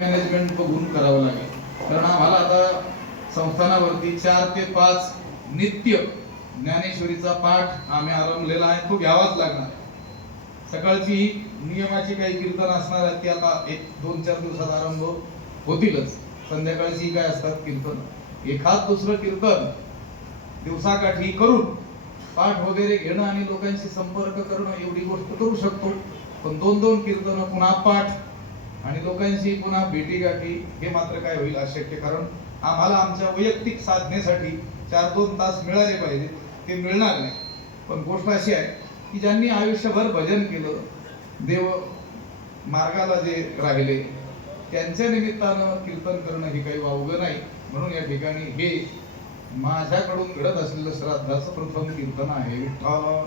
Management बघून करावं लागेल. कारण आम्हाला आता संस्थानावरती चार ते पाच नित्य ज्ञानेश्वरीचा पाठ आम्ही आरंभलेला आहे. तो घ्यावाच लागणार. सकाळची नियमाची काही कीर्तन असणार आहेत ती आता एक दोन चार दिवसात आरंभ होतीलच. संध्याकाळची काय असतात? कीर्तन. एखाद दुसरं कीर्तन दिवसाकाठी करून पाठ वगैरे घेणं आणि लोकांशी संपर्क करणं एवढी गोष्ट करू शकतो. पण दोन दोन कीर्तन पुन्हा पाठ आणि लोकांशी पुन्हा भेटीगाठी हे मात्र काय होईल अशक्य? कारण आम्हाला आमच्या वैयक्तिक साधनेसाठी चार दोन तास मिळाले पाहिजे ते मिळणार नाही. पण गोष्ट अशी आहे की ज्यांनी आयुष्यभर भजन केलं देव मार्गाला जे राहिले त्यांच्या निमित्तानं कीर्तन करणं हे काही वावगं नाही. म्हणून या ठिकाणी हे माझ्याकडून घडत असलेलं श्राद्धाचं प्रथम कीर्तन आहे. विठ्ठल.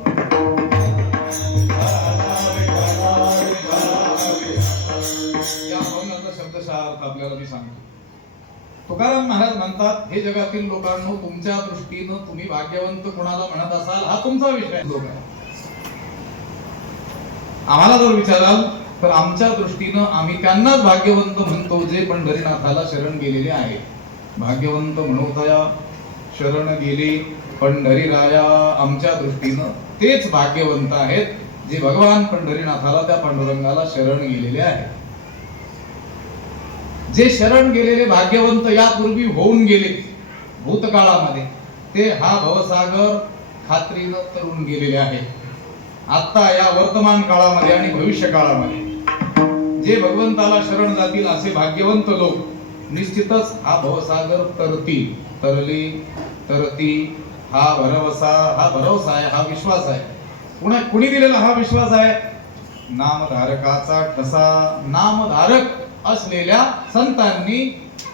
अर्थ आपल्याला मी सांगतो. तुकाराम महाराज म्हणतात हे जगातील लोकांनो तुमच्या दृष्टीनं तुम्ही भाग्यवंत कोणाला म्हणत असाल हा तुमचा विषय लोक. आहे. आम्हाला जर विचाराल तर आमच्या दृष्टीनं आम्ही त्यांनाच भाग्यवंत म्हणतो जे पंढरीनाथाला शरण गेलेले आहे भाग्यवंत म्हणवतया शरण गेले पंढरीराया. आमच्या दृष्टीनं तेच भाग्यवंत आहेत जे भगवान पंढरीनाथाला त्या पांडुरंगाला शरण गेलेले आहेत. जे शरण गेलेले भाग्यवंत यापूर्वी होऊन गेले भूतकाळामध्ये ते हा भवसागर खात्रीनं तरुण गेलेले आहे. आत्ता या वर्तमान काळामध्ये आणि भविष्य काळामध्ये जे भगवंताला शरण जातील असे भाग्यवंत लोक निश्चितच हा भवसागर तरतील तरली तरती हा भरवसा हा भरवसा आहे हा विश्वास आहे. पुन्हा कुणी दिलेला हा विश्वास आहे? नामधारकाचा ठसा नामधारक. असलेल्या संतांनी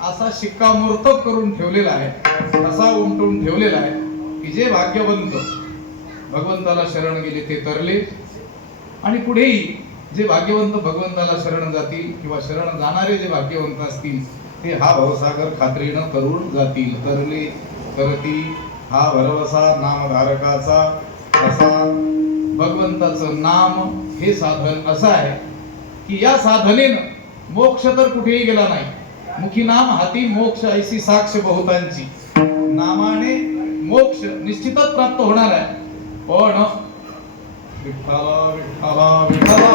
असा शिक्कामोर्तब करून ठेवलेला आहे असा उमटून ठेवलेला आहे की जे भाग्यवंत. भगवंताला शरण गेले ते तरले. आणि पुढेही जे भाग्यवंत भगवंताला शरण जातील किंवा शरण जाणारे जे भाग्यवंत असतील ते हा भवसागर खात्रीनं करून जातील. तरले तरती हा भरवसा नामधारकाचा असा भगवंताचं नाम हे साधन असं आहे की या साधनेनं मोक्ष तर कुठेही गेला नाही. मुखी नाम हाती मोक्ष ऐसी साक्ष बहुतांची. नामाने मोक्ष निश्चितच प्राप्त होणार आहे. पण विठ्ठला विठ्ठला विठ्ठला.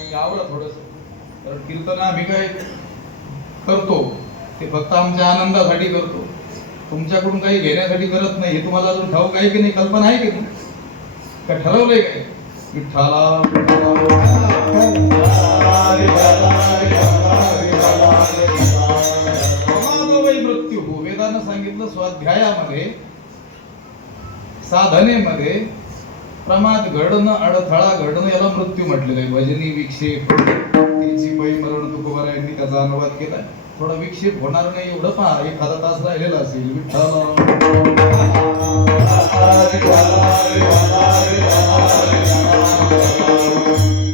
विठ्ठला, थोडस. तर कीर्तन आम्ही काय करतो ते फक्त आमच्या आनंदासाठी करतो. तुमच्याकडून काही घेण्यासाठी करत नाही हे तुम्हाला अजून ठाऊक आहे की नाही? कल्पना आहे की नाही? का ठरवलंय काय? विठ्ठला मृत्यू हो. वेदानं सांगितलं स्वाध्यायामध्ये साधनेमध्ये प्रमाद घडणं अडथळा घडणं याला मृत्यू म्हटलेलं आहे. भजनी विक्षेप त्याची पै मरण यांनी त्याचा अनुवाद केला थोडा विक्षेप होणार नाही एवढं पहा एखादा तास राहिलेला असेल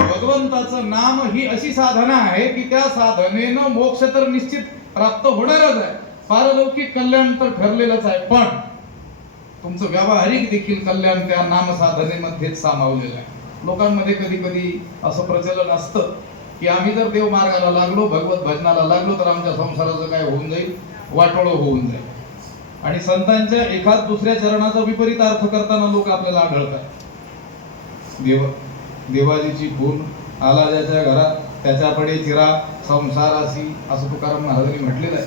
भगवंताचं नाम ही अशी साधना आहे की त्या साधनेनं मोक्ष तर निश्चित प्राप्त होणारच आहे. पारलौकिक कल्याण तर ठरलेलंच आहे पण तुमचं व्यावहारिक देखील कल्याण त्या नामसाधनेमध्येच सामावलेलं आहे. लोकांमध्ये कधी कधी असं प्रचलन असतं की आम्ही जर देव मार्गाला लागलो भगवत भजनाला लागलो तर आमच्या संसाराचं काय होऊन जाईल? वाटोळं होऊन जाईल. आणि संतांच्या एखाद दुसऱ्या चरणाचा विपरीत अर्थ करताना लोक आपल्याला आढळतात. देव देवाजीची खून आला ज्याच्या घरात त्याच्याकडे चिरा संसारासी असं तुकाराम महाराजांनी म्हटलेलं आहे.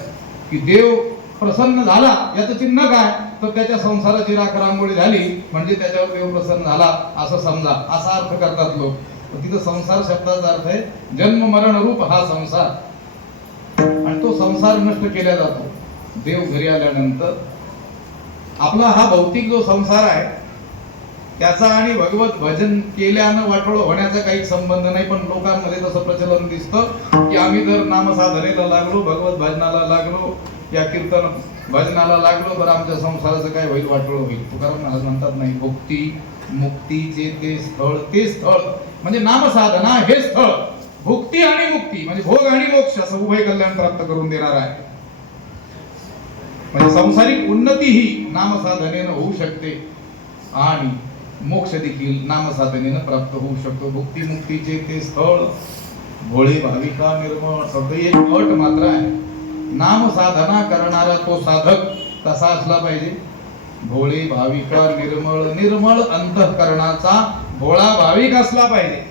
की देव प्रसन्न झाला याचं चिन्ह काय? तर त्याच्या संसाराची राख रांगोळी झाली म्हणजे त्याच्यावर देव प्रसन्न झाला असं समजा असा अर्थ करतात लोक. तिथं संसार शब्दाचा अर्थ आहे जन्म मरण रूप हा संसार. आणि तो संसार नष्ट केला जातो. देव घरी आल्यानंतर. आपला हा भौतिक जो संसार आहे त्याचा आणि भगवत भजन केल्यानं वाटोळ होण्याचा काही संबंध नाही पण लोकांमध्ये तसं प्रचलन दिसतं की आम्ही जर नामसाधनेला लागलो भगवत भजनाला लागलो या कीर्तन भजनाला लागलो तर आमच्या संसाराचं काय होईल? वाटोळ होईल. तुकाराम महाराज म्हणतात नाही भक्ती मुक्तीचे ते स्थळ ते स्थळ. म्हणजे नामसाधना हे स्थळ. भुक्ती आणि मुक्ती म्हणजे भोग आणि मोक्ष असं उभय कल्याण प्राप्त करून देणार आहे. म्हणजे संसारिक उन्नती ही नामसाधनेनं होऊ शकते. आणि मोक्ष देखील नामसाधनेनं प्राप्त होऊ शकतो. भुक्ती मुक्तीचे ते स्थळ. भोळे भाविका निर्मळ सगळी एक अट मात्र आहे. नाम साधना करणारा तो साधक तसा असला पाहिजे. भोळे भाविका निर्मळ निर्मळ अंतःकरणाचा भोळा भाविक असला पाहिजे.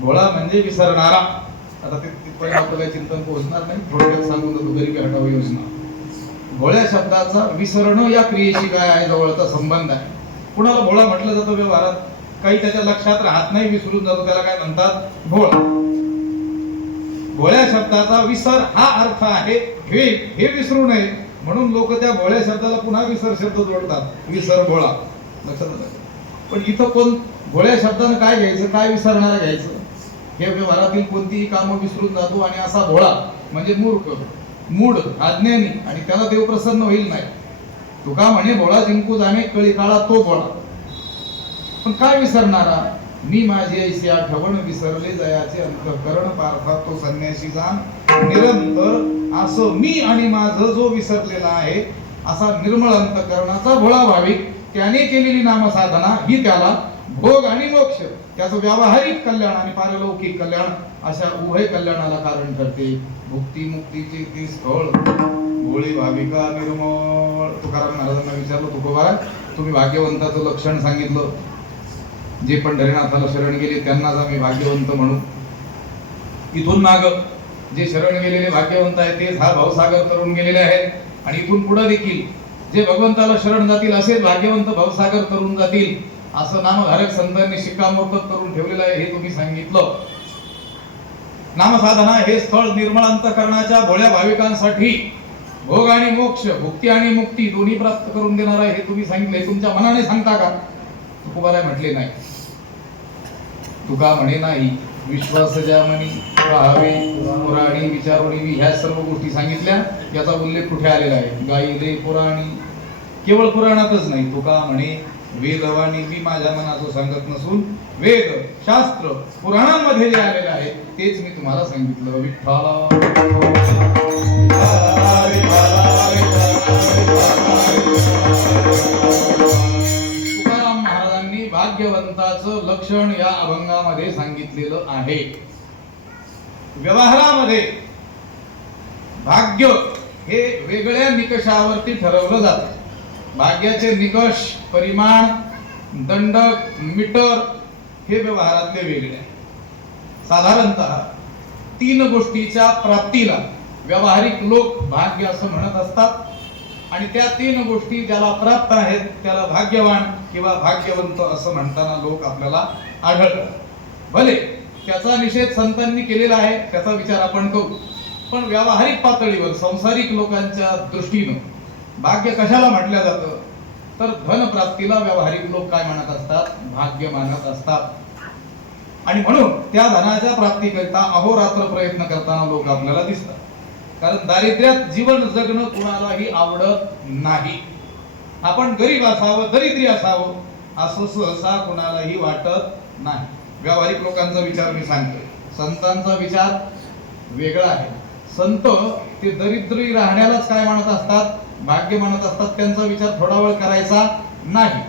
भोळा म्हणजे विसरणारा. आता ते तिथपर्यंत आपल्याला चिंतन पोहोचणार नाही. थोडक्यात सांगून देतो गरीबी हटाव योजना. भोळ्या शब्दाचा विसरणं या क्रियेशी काय आहे? जवळचा संबंध आहे. कुणाला भोळा म्हटलं जातं व्यवहारात? काही त्याच्या लक्षात राहत नाही विसरून जातो. त्याला काय म्हणतात? भोळा. भोळ्या शब्दाचा विसर हा अर्थ आहे. हे हे विसरू नये. म्हणून लोक त्या भोळ्या शब्दाला पुन्हा विसर शब्द जोडतात. विसर भोळा. लक्षात आलं? पण इथं कोण गोळ्या शब्दानं काय घ्यायचं काय विसरणारा घ्यायचं? हे व्यवहारातील कोणतीही कामं विसरून जातो आणि असा भोळा म्हणजे मूर्ख मूड अज्ञानी आणि त्याला देव प्रसन्न होईल नाही. तुका म्हणे भोळा जिंकू जाणे कळी काळा तो भोळा. पण काय विसरणारा? मी माझी ऐसी आठवण विसरले जयाचे अंतकरण पार्था तो संन्यासी जाण निरंतर असं मी आणि माझं जो विसरलेला आहे असा निर्मळ अंतकरणाचा भोळा भाविक त्याने केलेली नामसाधना ही त्याला भोग आणि मोक्ष त्याचं व्यावहारिक कल्याण आणि पारलौकिक कल्याण अशा उभय कल्याणाला कारण ठरते. भुक्ती मुक्तीचे ती स्थळ. गोळी भाविका निर्मळ. तुकाराम महाराजांना विचारलं तुकोबा तुम्ही भाग्यवंताचं लक्षण सांगितलं. जे पंढरीनाथाला शरण गेले त्यांनाच आम्ही भाग्यवंत म्हणू. इथून माग जे शरण गेलेले भाग्यवंत आहेत तेच हा भावसागर तरुण गेलेले आहेत. आणि इथून पुढे देखील जे भगवंताला शरण जातील असे भाग्यवंत भावसागर तरुण जातील असं नामधारक संतांनी शिक्कामोर्तब करून ठेवलेलं आहे हे तुम्ही सांगितलं. नामसाधना हे स्थळ निर्मळ अंतकरणाच्या भोळ्या भाविकांसाठी भोग आणि मोक्ष भुक्ती आणि मुक्ती दोन्ही प्राप्त करून देणार आहे हे तुम्ही सांगितले हे तुमच्या मनाने सांगता का? तुकोबाला म्हटले नाही. तुका म्हणे नाही. विश्वास ज्यामणी पाहावे पुराणी ह्या सर्व गोष्टी सांगितल्या. याचा उल्लेख कुठे आलेला आहे? गाईले पुराणी केवळ पुराणातच नाही. तुका म्हणे वेदवाणी मी माझ्या मनाचं सांगत नसून वेद शास्त्र पुराणांमध्ये जे आलेलं आहे तेच मी तुम्हाला सांगितलं. विठ्ठल. तुकाराम महाराजांनी भाग्यवंताचं लक्षण या अभंगामध्ये सांगितलेलं आहे. व्यवहारामध्ये भाग्य हे वेगळ्या निकषावरती ठरवलं जातं. भाग्याचे निकष परिमाण दंडक मीटर हे व्यवहारातले वेगळे. आहे. साधारणतः तीन गोष्टीच्या प्राप्तीला व्यावहारिक लोक भाग्य असं म्हणत असतात. आणि त्या तीन गोष्टी ज्याला प्राप्त आहेत त्याला भाग्यवान किंवा भाग्यवंत असं म्हणताना लोक आपल्याला आढळतात. भले त्याचा निषेध संतांनी केलेला आहे त्याचा विचार आपण करू. पण व्यावहारिक पातळीवर संसारिक लोकांच्या दृष्टीनं भाग्य कशाला म्हटलं जातं? तर धन प्राप्तीला व्यावहारिक लोक काय म्हणत असतात? भाग्य मानत असतात. आणि म्हणून त्या धनाच्या प्राप्तीकरिता अहोरात्र प्रयत्न करताना लोक आपल्याला दिसतात. कारण दारिद्र्यात जीवन जगणं कुणालाही आवडत नाही. आपण गरीब असावं दरिद्री असावं असं सहसा कुणालाही वाटत नाही. व्यावहारिक लोकांचा विचार मी सांगतोय. संतांचा विचार वेगळा आहे. संत ते दरिद्री राहण्यालाच काय म्हणत असतात? भाग्य म्हणत असतात त्यांचा विचार थोडा वेळ करायचा नाही.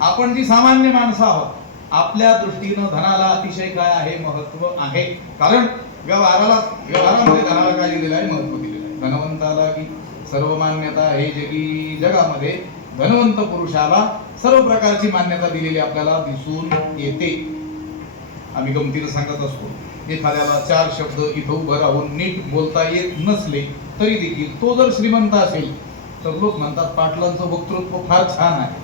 आपण जी सामान्य माणसं आहोत आपल्या दृष्टीनं धनाला अतिशय काय आहे महत्त्व आहे. कारण व्यवहाराला व्यवहारामध्ये धनाला काय दिलेलं आहे? महत्त्व दिलेलं आहे. धनवंताला की सर्व मान्यता आहे जगी जगामध्ये धनवंत पुरुषाला सर्व प्रकारची मान्यता दिलेली आपल्याला दिसून येते. आम्ही गमतीनं सांगत असतो एखाद्याला चार शब्द इथं उभं राहून नीट बोलता येत नसले तरी देखील तो जर श्रीमंत असेल तर लोक म्हणतात पाटलांचं वक्तृत्व फार छान आहे.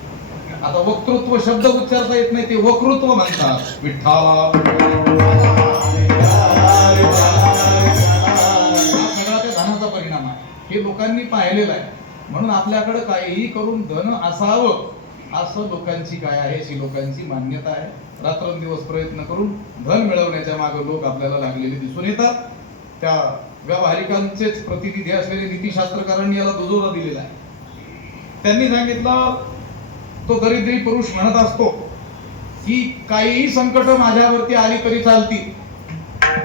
आता वक्तृत्व शब्द उच्चारता येत नाही ते वक्तृत्व म्हणतात. विठ्ठला त्या धनाचा परिणाम आहे. हे लोकांनी पाहिलेलं आहे. म्हणून आपल्याकडे काहीही करून धन असावं असं लोकांची काय आहे? अशी लोकांची मान्यता आहे. रात्रंदिवस प्रयत्न करून धन मिळवण्याच्या मागे लोक आपल्याला लागलेले दिसून येतात. त्या व्यावहारिकांचेच प्रतिनिधी असलेले नीतीशास्त्रकारांनी याला दुजोरा दिलेला आहे. त्यांनी सांगितलं तो दरिद्री पुरुष म्हणत असतो की काहीही संकट माझ्यावरती आली तरी चालती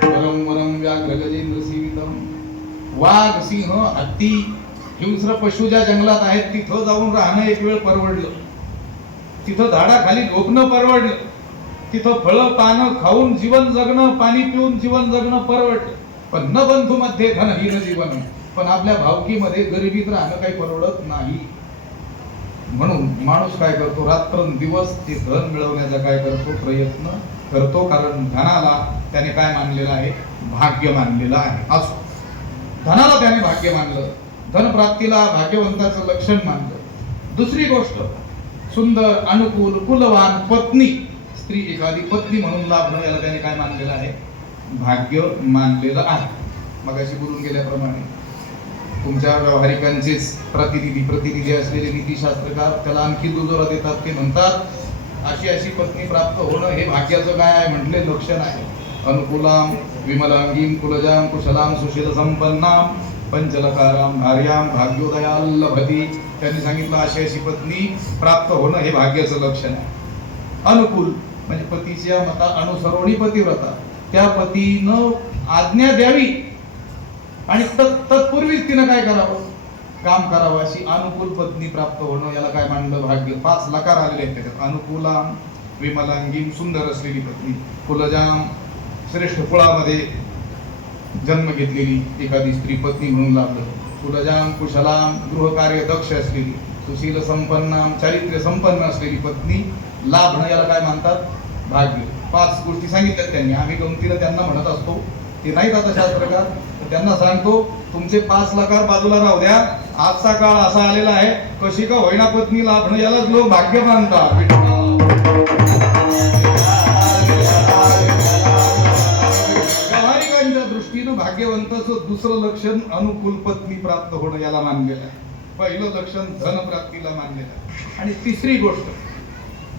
वरम वरम व्याघ्र गजेंद्र सीवितम वाघ सिंह हत्ती हिंस्र पशु ज्या जंगलात आहेत तिथं जाऊन राहणं एक वेळ परवडलं. तिथं झाडाखाली झोपणं परवडलं. तिथं फळं पानं खाऊन जीवन जगणं पाणी पिऊन जीवन जगणं परवडलं. पण न बंधू मध्ये धन जीवन. पण आपल्या भावकीमध्ये गरिबीत राहणं काही परवडत नाही. म्हणून माणूस काय करतो? रात्रंदिवस ते धन मिळवण्याचा काय करतो? प्रयत्न करतो. कारण धनाला त्याने काय मानलेलं आहे? भाग्य मानलेलं आहे. असो. धनाला त्याने भाग्य मानलं. धनप्राप्तीला भाग्यवंताचं लक्षण मानलं. दुसरी गोष्ट सुंदर अनुकूल कुलवान पत्नी. स्त्री एखादी पत्नी म्हणून लाभणं याला त्याने काय मानलेलं आहे? भाग्य मानलेलं आहे. मगाशी बोलून गेल्याप्रमाणे. तुमच्या व्यावहारिकांचेच प्रतिनिधी प्रतिनिधी असलेले नीतीशास्त्रकार त्याला आणखी दुजोरा देतात ते म्हणतात अशी अशी पत्नी प्राप्त होणं हे भाग्याचं काय आहे? म्हटले लक्षण आहे. अनुकुलाम विमलांगीम कुलजाम कुशलाम सुशील संपन्नाम पंचलकाराम भार्याम भाग्योदया लभती. त्यांनी सांगितलं अशी अशी पत्नी प्राप्त होणं हे भाग्याचं लक्षण आहे. अनुकूल म्हणजे पतीच्या मता अनुसरवणी पतिव्रता. त्या पतीनं आज्ञा द्यावी. आणि तत्- तत्पूर्वीच तिनं काय करावं? काम करावं अशी अनुकूल पत्नी प्राप्त होणं याला काय मानलं? भाग्य. पाच लकार आलेले आहेत त्याच्यात. अनुकूलाम विमलांगीम सुंदर असलेली पत्नी. कुलजाम श्रेष्ठ कुळामध्ये जन्म घेतलेली एखादी स्त्री पत्नी म्हणून लाभलं. कुलजाम कुशलाम गृहकार्य दक्ष असलेली. सुशील संपन्नाम चारित्र्य संपन्न असलेली पत्नी लाभणं याला काय मानतात? भाग्य पाच गोष्टी सांगितल्यात त्यांनी. आम्ही गमतीला त्यांना म्हणत असतो. ते नाहीत आता शास्त्रकार. तर त्यांना सांगतो तुमचे पाच लाखार बाजूला राहू द्या. आजचा काळ असा आलेला आहे. कशी का होईना पत्नी लाभणं यालाच लोक भाग्य मानतात. दृष्टीनं भाग्यवंताचं दुसरं लक्षण अनुकूल पत्नी प्राप्त होणं याला मानलेलं आहे. पहिलं लक्षण धन प्राप्तीला मानलेलं आहे. आणि तिसरी गोष्ट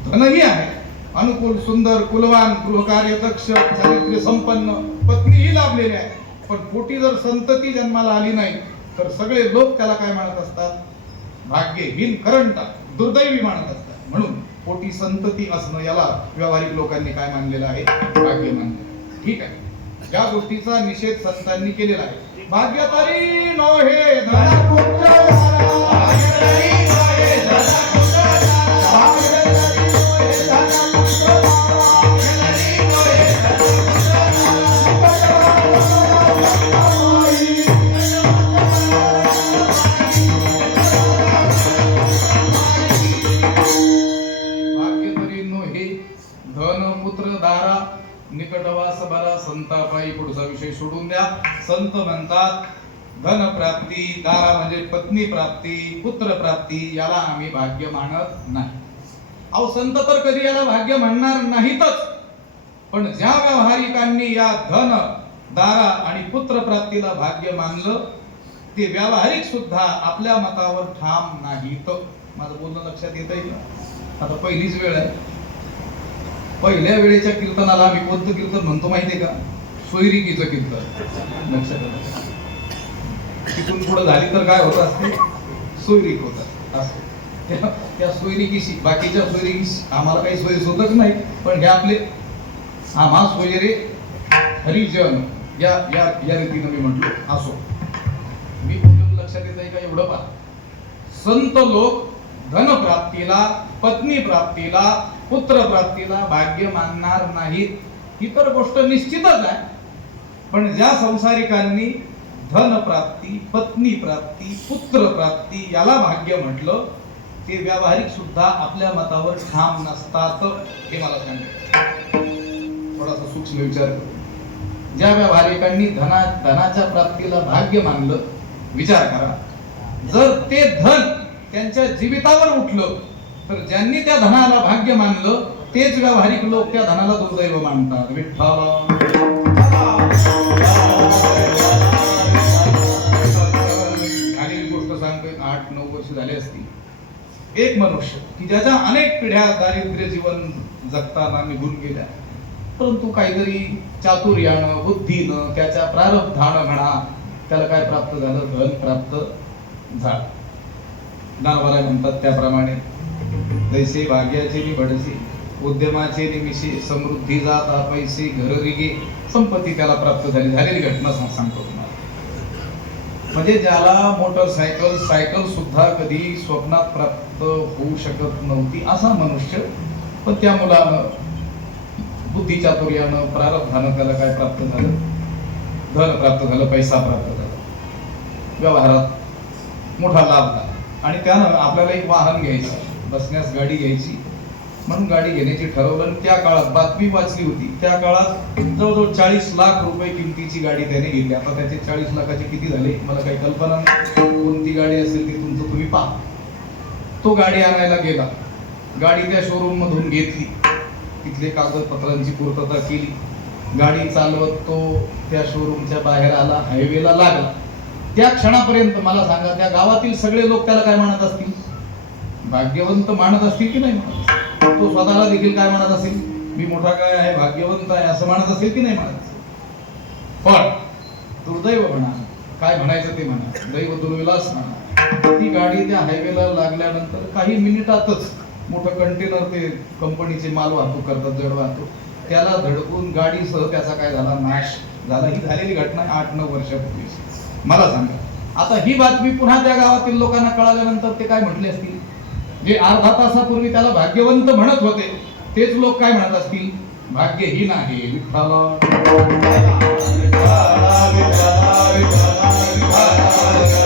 धनही आहे. अनुकूल सुंदर कुलवान गृहकार्य दक्ष चारित्र्य संपन्न पत्नीही लाभलेली आहे. पण पोटी जर संतती जन्माला आली नाही तर सगळे लोक त्याला काय म्हणत असतात? भाग्यहीन करंटा दुर्दैवी मानत असतात. म्हणून पोटी संतती असणं याला व्यावहारिक लोकांनी काय मानलेलं आहे? भाग्य मानलेलं ठीक आहे. ज्या गोष्टीचा निषेध संतांनी केलेला आहे. भाग्य तरी नोहे संत म्हणतात धन प्राप्ती दारा म्हणजे पत्नी प्राप्ती पुत्र प्राप्ती याला आम्ही भाग्य मानत नाही. अहो संत तर कधी याला भाग्य म्हणणार नाहीतच पण ज्या व्यावहारिकांनी या धन दारा आणि पुत्र प्राप्तीला भाग्य मानलं ते व्यावहारिक सुद्धा आपल्या मतावर ठाम नाहीत. माझं बोलणं लक्षात येत आहे का? आता पहिलीच वेळ आहे. पहिल्या वेळेच्या कीर्तनाला आम्ही कोणतं कीर्तन म्हणतो माहितीये का? सोयरिकीचं कीर्तन. लक्षात तिथून पुढे झाली तर काय होत असते? सोयरीक होतात असते. त्या- सोयरिकीशी बाकीच्या सोयरिकीशी आम्हाला काही सोयी होतच नाही पण हे आपले आम्हा सोयरे हरिजन. या या या रीतीनं मी म्हटलो असो. मी लक्षात येत आहे का एवढं पहा संत लोक धनप्राप्तीला पत्नी प्राप्तीला पुत्र प्राप्तीला भाग्य मानणार नाहीत. ही तर गोष्ट निश्चितच आहे. पण ज्या संसारिकांनी धन प्राप्ती पत्नी प्राप्ती पुत्र प्राप्ती याला भाग्य म्हटलं ते व्यावहारिक सुद्धा आपल्या मतावर ठाम नसतात हे मला सांगितलं थोडासा सूक्ष्म विचार करू. ज्या व्यावहारिकांनी धना धनाच्या प्राप्तीला भाग्य मानलं विचार करा. जर ते धन त्यांच्या जीवितावर उठलं तर ज्यांनी त्या धनाला भाग्य मानलं तेच व्यावहारिक लोक त्या धनाला दुर्दैव मानतात. विठ्ठल! एक मनुष्य की ज्याच्या अनेक पिढ्या दारिद्र्य जीवन जगताना निघून गेल्या. परंतु काहीतरी चातुर्यानं बुद्धीनं त्याच्या प्रारब्धानं म्हणा त्याला काय प्राप्त झालं? धन प्राप्त झालं. नावाला म्हणतात त्याप्रमाणे जैसे भाग्याचे नि भडसे उद्यमाचे निमिषे समृद्धी जात पैसे घर रिगे. संपत्ती त्याला प्राप्त झाली. झालेली घटना सांगतो. म्हणजे ज्याला मोटरसायकल सायकल सुद्धा कधी स्वप्नात प्राप्त होऊ शकत नव्हती असा मनुष्य पण त्या मुलानं बुद्धिचातुर्यानं प्रारब्धानं त्याला काय प्राप्त झालं? धन प्राप्त झालं पैसा प्राप्त झाला. व्यवहारात मोठा लाभ झाला. आणि त्यानं आपल्याला एक वाहन घ्यायचं बसण्यास गाडी घ्यायची. म्हणून गाडी घेण्याची ठरवलं आणि त्या काळात बातमी वाचली होती. त्या काळात जवळजवळ चाळीस लाख रुपये किमतीची गाडी त्याने घेतली. आता त्याचे चाळीस लाखाचे किती झाले? मला काही कल्पना नाही. कोणती गाडी असेल ती तुमचं तुम्ही पहा. तो गाडी आणायला गेला. गाडी त्या शोरूम मधून घेतली. तिथले कागदपत्रांची पूर्तता केली. गाडी चालवत तो त्या शोरूमच्या बाहेर आला. हायवेला लागला. त्या क्षणापर्यंत मला सांगा त्या गावातील सगळे लोक त्याला काय म्हणत असतील? भाग्यवंत मानत असतील की नाही म्हणत तो स्वतःला देखील काय म्हणत असेल? मी मोठा काय आहे भाग्यवंत आहे असं म्हणत असेल की नाही म्हणत असेल? पण दुर्दैव म्हणा काय म्हणायचं ते म्हणा दैव दुर्विलास म्हणा ती गाडी त्या हायवेला लागल्यानंतर काही मिनिटातच मोठं कंटेनर ते कंपनीचे माल वाहतूक करतात जड वाहतूक. त्याला धडकून गाडीसह त्याचा काय झाला? नाश झाला. ही झालेली घटना आठ नऊ वर्षापूर्वी मला सांगा. आता ही बातमी पुन्हा त्या गावातील लोकांना कळाल्यानंतर ते काय म्हटले असतील? जे अर्धा तासापूर्वी त्याला भाग्यवंत म्हणत होते तेच लोक काय म्हणत असतील? भाग्यहीन आहे विठ्ठला.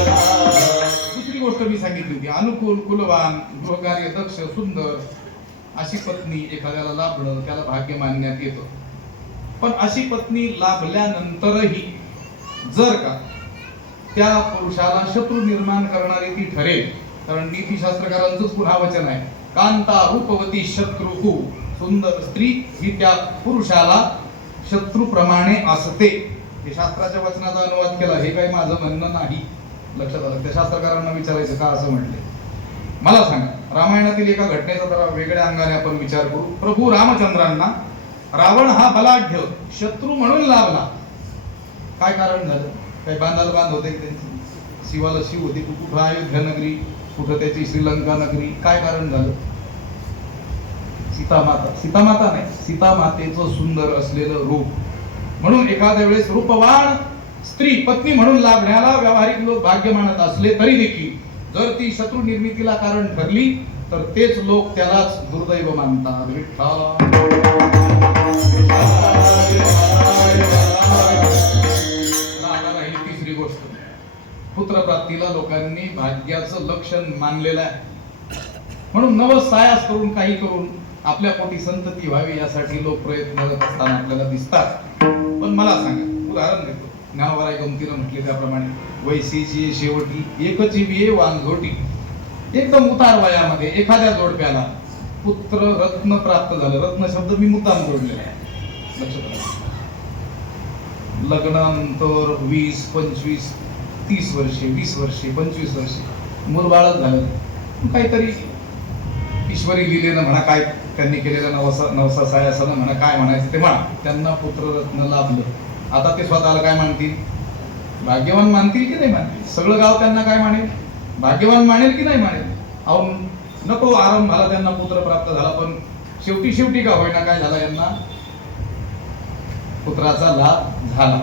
दुसरी गोष्ट मी सांगितली होती अनुकूल कुलवान गृहकार्य दक्ष सुंदर अशी पत्नी एखाद्याला लाभणं त्याला भाग्य मानण्यात येतं. पण अशी पत्नी लाभल्यानंतरही जर का त्या पुरुषाला शत्रू निर्माण करणारी ती ठरेल कारण नीतीशास्त्रकारांचंच पुन्हा वचन आहे. कांता रूपवती शत्रू सुंदर स्त्री ही त्या पुरुषाला शत्रूप्रमाणे असते. हे शास्त्राच्या वचनाचा अनुवाद केला. हे काही माझं म्हणणं नाही. लक्षात आलं. त्या शास्त्रकारांना विचारायचं का असं म्हटले? मला सांगा. रामायणातील एका घटनेचा जरा वेगळ्या अंगाने आपण विचार करू. प्रभू रामचंद्रांना रावण हा बलाढ्य शत्रू म्हणून लाभला. काय कारण झालं? काही बांधाला बांध होते शिवाला शिव होती. तू कुठं अयोध्या नगरी? कुठं त्याची श्रीलंका नगरी काय कारण झालं? सीतामाता. सीतामाता नाही सीतामातेचं सुंदर असलेलं रूप. म्हणून एखाद्या वेळेस रूपवान स्त्री पत्नी म्हणून लाभण्याला व्यावहारिक लोक भाग्य मानत असले तरी देखील जर ती शत्रू निर्मितीला कारण ठरली तर तेच लोक त्यालाच दुर्दैव मानतात. विठ्ठल. पुत्रप्राप्तीला लोकांनी भाग्याचं लक्षण मानलेलं आहे. म्हणून नव सायास करून काही करून आपल्या पोटी संतती व्हावी यासाठी लोक प्रयत्न करत असताना आपल्याला दिसतात. पण मला सांगा उदाहरण देतो. ज्ञानवराय गमतीनं म्हटले त्याप्रमाणे वैसीची शेवटी एकच बिये वांझोटी एकदम उतार वयामध्ये एखाद्या जोडप्याला पुत्र रत्न प्राप्त झालं. रत्न शब्द मी मुद्दाम जोडलेला आहे. लक्षात लग्नानंतर वीस पंचवीस तीस वर्षे वीस वर्षे पंचवीस वर्षे. मुलबाळच झालं. काहीतरी ईश्वरी लिहिलेलं म्हणा काय त्यांनी केलेलं नवसा नवसा सायासानं म्हणा काय म्हणायचं ते म्हणा. त्यांना पुत्ररत्न लाभलं. आता ते स्वतःला काय मानतील? भाग्यवान मानतील की नाही मानतील? सगळं गाव त्यांना काय मानेल? भाग्यवान मानेल की नाही मानेल? अहो नको आरंभाला त्यांना पुत्र प्राप्त झाला पण शेवटी शेवटी का होईना काय झाला यांना? पुत्राचा लाभ झाला.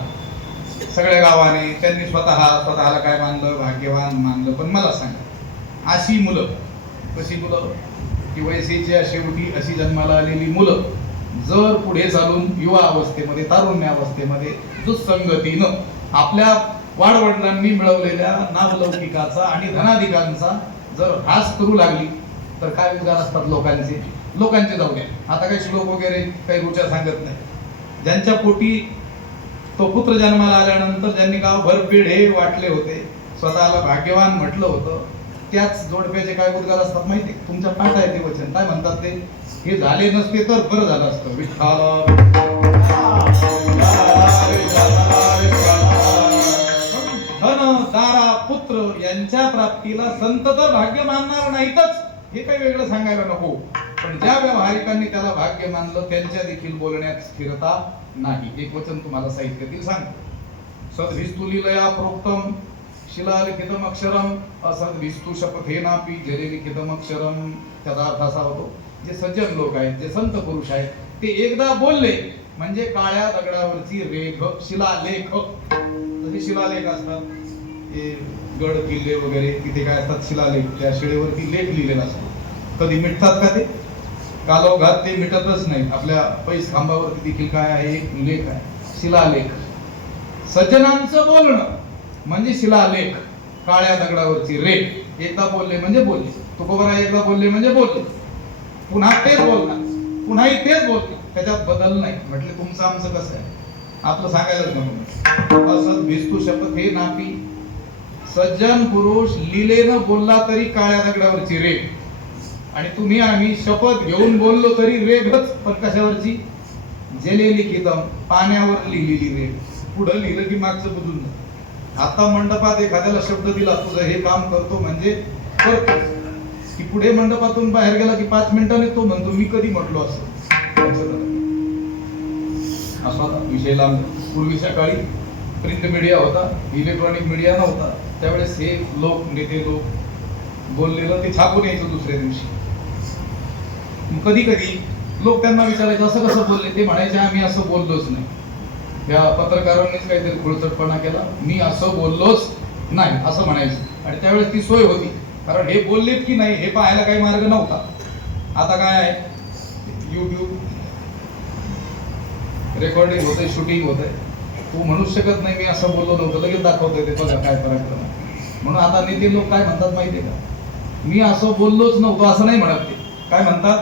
सगळ्या गावाने त्यांनी स्वतः स्वतःला काय मानलं भाग्यवान मानलं पण मला सांगा अशी मुलं कशी मुलं? की वयसेच्या शेवटी अशी जन्माला आलेली मुलं जर पुढे चालून युवा अवस्थेमध्ये तारुण्य अवस्थेमध्ये दुःसंगतीनं आपल्या वाडवडिलांनी मिळवलेल्या नावलौकिकाचा आणि धनाधिकांचा जर ह्रास करू लागली तर काय उद्गार असतात लोकांचे? लोकांचे जाऊ द्या. आता काही श्लोक वगैरे काही रुचा सांगत नाही. ज्यांच्या पोटी तो पुत्र जन्माला आल्यानंतर ज्यांनी गावभर पेढे वाटले होते. स्वतःला भाग्यवान म्हटलं होतं. त्याच जोडप्याचे काय उद्गार असतात माहिती तुमच्या पाठ आहे ते वचन. काय म्हणतात ते? हे झाले नसते तर बरं झालं असतं. विठ्ठल. धन दारा पुत्र यांच्या प्राप्तीला संत तर भाग्य मानणार नाहीतच. हे काही वेगळं सांगायला नको. पण ज्या व्यावहारिकांनी त्याला भाग्य मानलं त्यांच्या देखील बोलण्यात स्थिरता नाही. एक वचन तुम्हाला साहित्यातील सांग सद्भिस्तुलीलया प्रोक्तम शिलालिखितम अक्षरम असद्भिस्तु जरे लिखितम अक्षरम. त्याचा अर्थ असा होतो जे सज्जन लोक आहेत जे संत पुरुष आहेत ते एकदा बोलले म्हणजे काळ्या दगडावरची रेख शिलालेख. जसे शिलालेख असतात. ते गड किल्ले वगैरे तिथे काय असतात? शिलालेख. त्या शिळेवरती लेख लिहिलेला असतो. कधी मिटतात का ते? कालोघात ते मिटतच नाही. आपल्या पैस खांबावरती देखील काय आहे? एक लेख आहे. शिलालेख. सज्जनांचं बोलणं म्हणजे शिलालेख. काळ्या दगडावरची रेख. एकदा बोलले म्हणजे बोलले. तुकोबरा एकदा बोलले म्हणजे बोलले. पुन्हा तेच बोलणार. पुन्हाही तेच बोलणार त्याच्यात बदल नाही. म्हटले तुमचं आमचं कसं आहे? आपलं सांगायलाच म्हणून असत भिस्तू शपथ हे नापी सज्जन पुरुष लिलेनं बोलला तरी काळ्या दगडावरची रेख. आणि तुम्ही आम्ही शपथ घेऊन बोललो तरी वेगच पण कशावरची? जेले किदम पाण्यावर लिहिलेली रेघ पुढं लिहिलं की मागचं बुजून आता मंडपात एखाद्याला शब्द दिला तुझं हे काम करतो म्हणजे करतो की पुढे मंडपातून बाहेर गेला की पाच मिनिटांनी तो म्हणतो मी कधी म्हटलो असं? असा विषय लांब. पूर्वीच्या काळी प्रिंट मीडिया होता इलेक्ट्रॉनिक मीडिया नव्हता. त्यावेळेस हे लोक नेते लोक बोललेलं ते छापून यायचं दुसऱ्या दिवशी. कधी कधी लोक त्यांना विचारायचं असं कसं बोलले? ते म्हणायचे आम्ही असं बोललोच नाही. या पत्रकारांनीच काहीतरी गुळचटपणा केला मी असं बोललोच नाही असं म्हणायचं. आणि त्यावेळेस ती सोय होती. कारण हे बोललेत की नाही हे पाहायला काही मार्ग नव्हता. आता काय आहे? युट्यूब रेकॉर्डिंग होतंय शूटिंग होतंय. तू म्हणूच शकत नाही मी असं बोललो नव्हतं लगेच दाखवतोय ते बघा काय पराक्रम म्हणून आता नेते लोक काय म्हणतात माहिती आहे का? मी असं बोललोच नव्हतो असं नाही म्हणत ते. काय म्हणतात?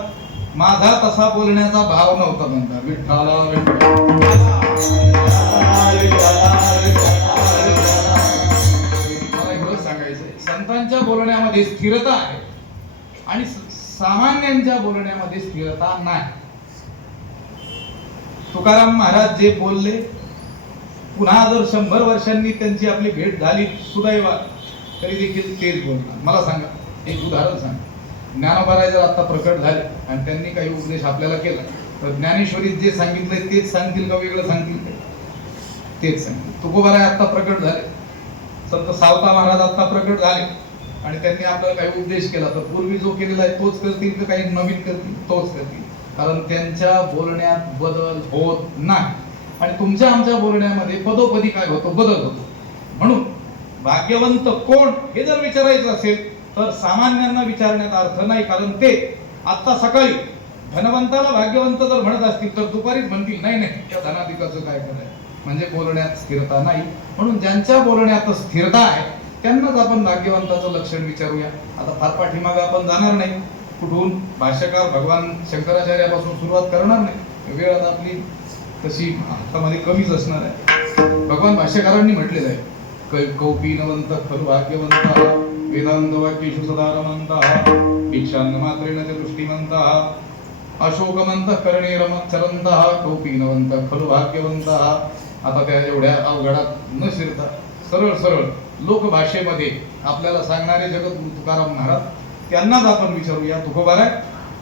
माझा तसा बोलण्याचा भाव नव्हता म्हणता विठ्ठला मला एवढं सांगायचंय. संतांच्या बोलण्यामध्ये स्थिरता आहे आणि सामान्यांच्या बोलण्यामध्ये स्थिरता नाही. तुकाराम महाराज जे बोलले पुन्हा जर शंभर वर्षांनी त्यांची आपली भेट झाली सुदैवा तरी देखील तेच बोलणार. मला सांगा एक उदाहरण सांगा. ज्ञानोबाराय जर आता प्रकट झाले आणि त्यांनी काही उपदेश आपल्याला केला. तर ज्ञानेश्वरीत जे सांगितलंय तेच सांगतील का वेगळं सांगतील ते? तेच सांगतील. तुकोबाराय आत्ता प्रकट झाले. संत सावता महाराज आत्ता प्रकट झाले. आणि त्यांनी आपल्याला काही उपदेश केला. तर पूर्वी जो केलेला आहे तोच करतील का काही नवीन करतील? तोच करतील. कारण त्यांच्या बोलण्यात बदल होत नाही. आणि तुमच्या आमच्या बोलण्यामध्ये पदोपदी काय होतो? बदल होतो. म्हणून भाग्यवंत कोण हे जर विचारायचं असेल तर सामान्यांना विचारण्यात अर्थ नाही कारण ते आता सकाळी धनवंताला भाग्यवंत जर म्हणत असतील तर दुपारीच म्हणतील नाही नाही त्या धनाधिकाचं काय करायचं? म्हणजे बोलण्यात स्थिरता नाही. म्हणून ज्यांच्या बोलण्यात स्थिरता आहे त्यांनाच आपण भाग्यवंताचं लक्षण विचारूया. आता फार पाठीमागं आपण जाणार नाही. कुठून? भाष्यकार भगवान शंकराचार्यापासून सुरुवात करणार नाही. वेळ आता आपली तशी हातामध्ये कमीच असणार आहे. भगवान भाष्यकारांनी म्हटलेलं आहे कै- कौपीनवंत खलु भाग्यवंत वेदांत वाक्येषु सदारमंत च दृष्टिमंत अशोकमंत कर्णे रमचरंत कौपीनवंत खलु भाग्यवन्तः आता त्या एवढ्या अवघडात न शिरता सरळ सरळ लोकभाषेमध्ये आपल्याला सांगणारे जगत तुकाराम महाराज त्यांनाच आपण विचारूया. तुकोबाराय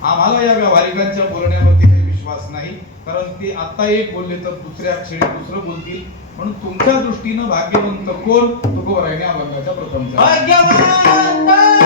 आम्हाला या व्यावहारिकांच्या बोलण्यावरती काही विश्वास नाही कारण ते आता एक बोलले तर दुसऱ्या क्षणी दुसरं बोलतील. म्हणून तुमच्या दृष्टीनं भाग्यवंत कोण? तुकोबारायने अभंगाच्या प्रथम भाग्यवंत!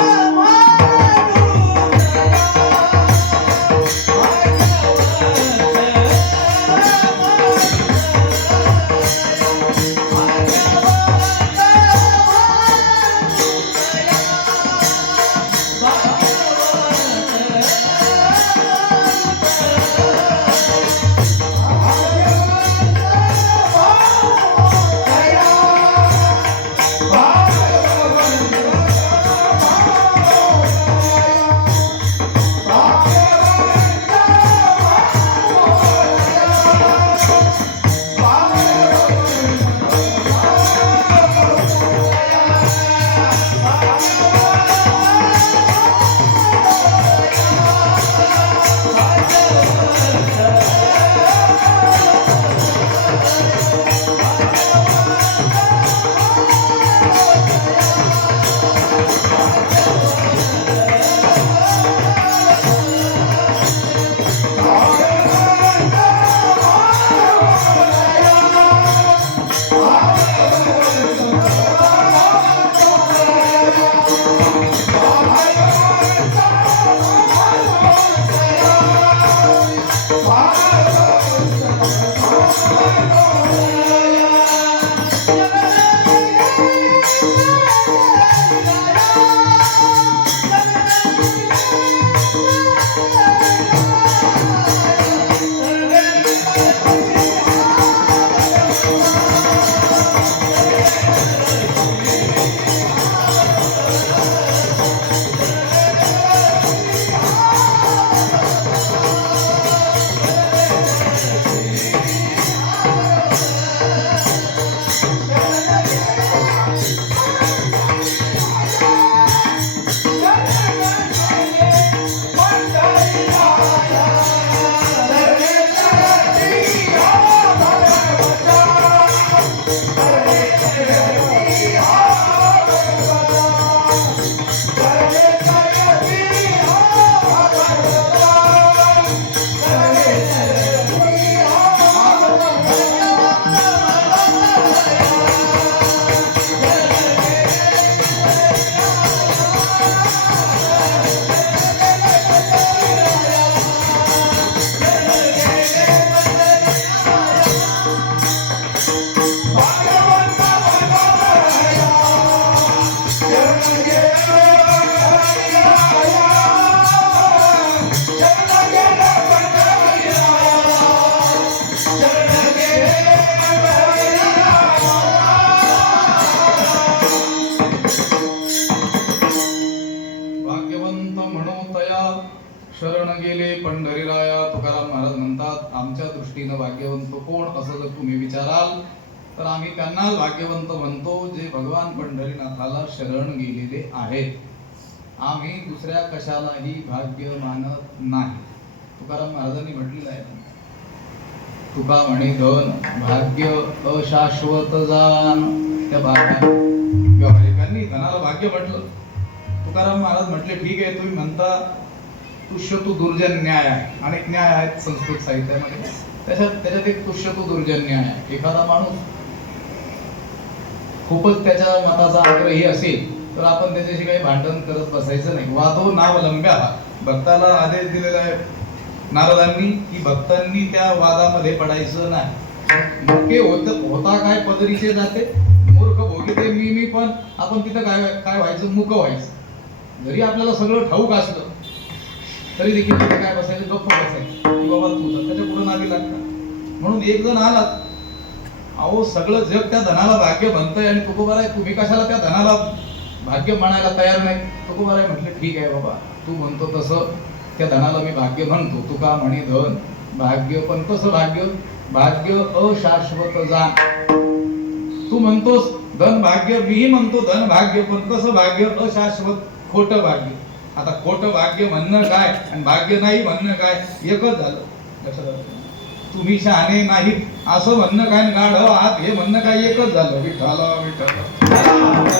म्हणू तया शरण गेले पंढरीराया तुकाराम महाराज म्हणतात आमच्या दृष्टीनं भाग्यवंत कोण? असं जर तुम्ही विचाराल तर आम्ही त्यांना भाग्यवंत म्हणतो जे भगवान पंढरीनाथाला शरण गेलेले आहेत. आम्ही दुसऱ्या कशालाही भाग्य मानत नाही. तुकाराम महाराजांनी म्हटलेलं आहे. तुका म्हणे धन भाग्य अशाश्वत जान. त्या भाग्या व्यावहारिकांनी धनाला भाग्य म्हटलं. तुकाराम महाराज म्हटले ठीक आहे तुम्ही म्हणता तुष्यतु दुर्जन न्याय आहे. अनेक न्याय आहेत संस्कृत साहित्यामध्ये. त्याच्यात त्याच्यात एक तुष्यतु दुर्जन न्याय आहे. एखादा माणूस खूपच त्याच्या मताचा आग्रही असेल तर आपण त्याच्याशी काही भांडण करत बसायचं नाही. वादो नावलंब्या. भक्ताला आदेश दिलेला आहे नारदांनी की भक्तांनी त्या वादामध्ये पडायचं नाही. मुके होत होता काय पदरीचे जाते मूर्ख भोगिते मी मी पण. आपण तिथं काय काय व्हायचं? मुक व्हायचं. जरी आपल्याला सगळं ठाऊक असलं तरी देखील तिथे काय बसायचं गप्प बसायचं. की बाबा तू त्याच्या पुढे नावी लागतात म्हणून एक जण आला अहो सगळं जग त्या धनाला भाग्य म्हणतंय आणि तुकोबाराय तुम्ही कशाला त्या धनाला भाग्य म्हणायला तयार नाही? तुकोबाराय म्हटलं ठीक आहे बाबा तू म्हणतो तसं. त्या धनाला मी भाग्य म्हणतो. तुका म्हणे धन भाग्य पण कसं भाग्य? भाग्य अशाश्वत जाण. तू म्हणतोस धन भाग्य मीही म्हणतो धन भाग्य पण कसं भाग्य? अशाश्वत खोट भाग्य आता खोट भाग्य म्हणणं काय आणि भाग्य नाही म्हणणं काय एकच झालं. लक्षात तुम्ही शहाणे नाहीत असं म्हणणं काय गाड गाढ आहात हे म्हणणं काय एकच झालं. विठ्ठल विठ्ठल.